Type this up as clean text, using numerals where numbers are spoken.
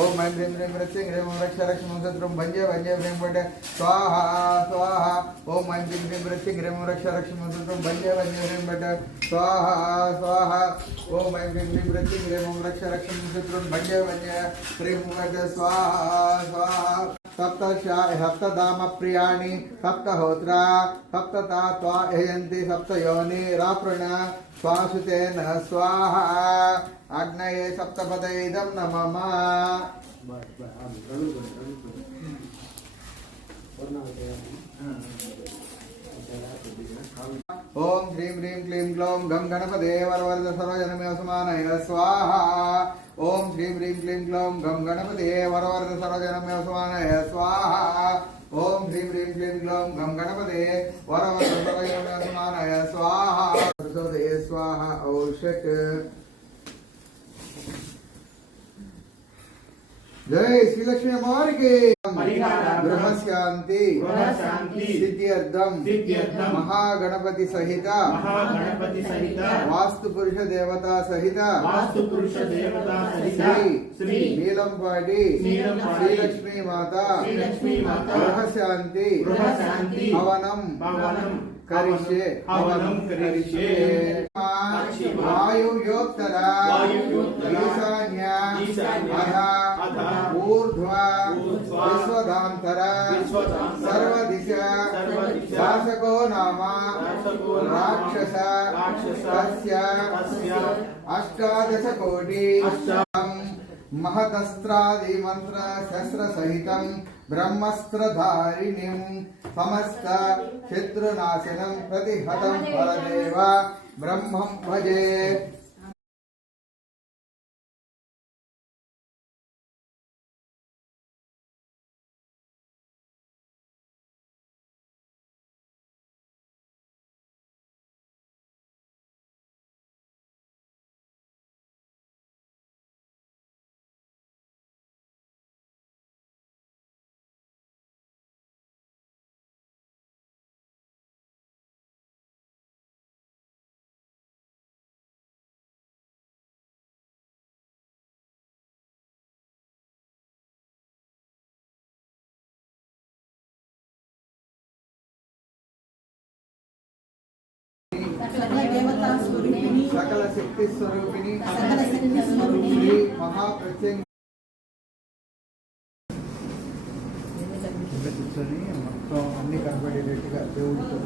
ओम ऐं ह्रीं ह्रीं रक्षे ह्रीं रक्ष रक्षं शत्रुं भंजे भंजे ह्रीं पटे स्वाहा स्वाहा ओम ऐं ह्रीं ह्रीं रक्षे ह्रीं रक्ष रक्षं शत्रुं भंजे भंजे ह्रीं पटे स्वाहा स्वाहा ओम ऐं ह्रीं ह्रीं रक्षे ह्रीं रक्ष रक्षं शत्रुं भंजे भंजे ह्रीं पटे स्वाहा स्वाहा सप्तधाम प्रियाणि सप्तहोत्रा सप्तता त्वा यजन्ति सप्तयोनि राप्रण स्वासुतेन स्वाहा अग्नये सप्तपदइदं नमः। ओम ह्रीं ह्रीं क्लीं ग्लौं गं गणपते वरवरद सर्वजनमे समानय स्वाहा ओम ह्रीं ह्रीं क्लीं ग्लौं गं गणपते वरवरद सर्वजनमे समानय स्वाहा ओम ह्रीं ह्रीं क्लीं ग्लौं गं गणपते वरवरद सर्वजनमे समानय स्वाहा प्रचोदये स्वाहा औषट। जय श्री लक्ष्मी अम्मावारी की गृह शांति सिद्ध्यर्थम महागणपति सहित वास्तु पुरुष देवता सहित श्री नीलंपाटी श्री लक्ष्मी माता गृह शांति हवनम करिष्ये वायुयोत्तरा ईशान्य अध ऊर्ध्व विश्वदान्तरा सर्वदिशा शासको नाम राक्षस तस्य अष्टादशकोटि महतस्त्रादि मंत्र शस्त्र सहितं ब्रह्मस्त्रधारिणीं समस्त शत्रुनाशनं प्रतिहतं परदेव ब्रह्मं भजे। सकल शक्ति स्वरूपिणी श्री महाप्रत्यंग మొత్తం అన్ని కనబడేట్టుగా దేవుడితో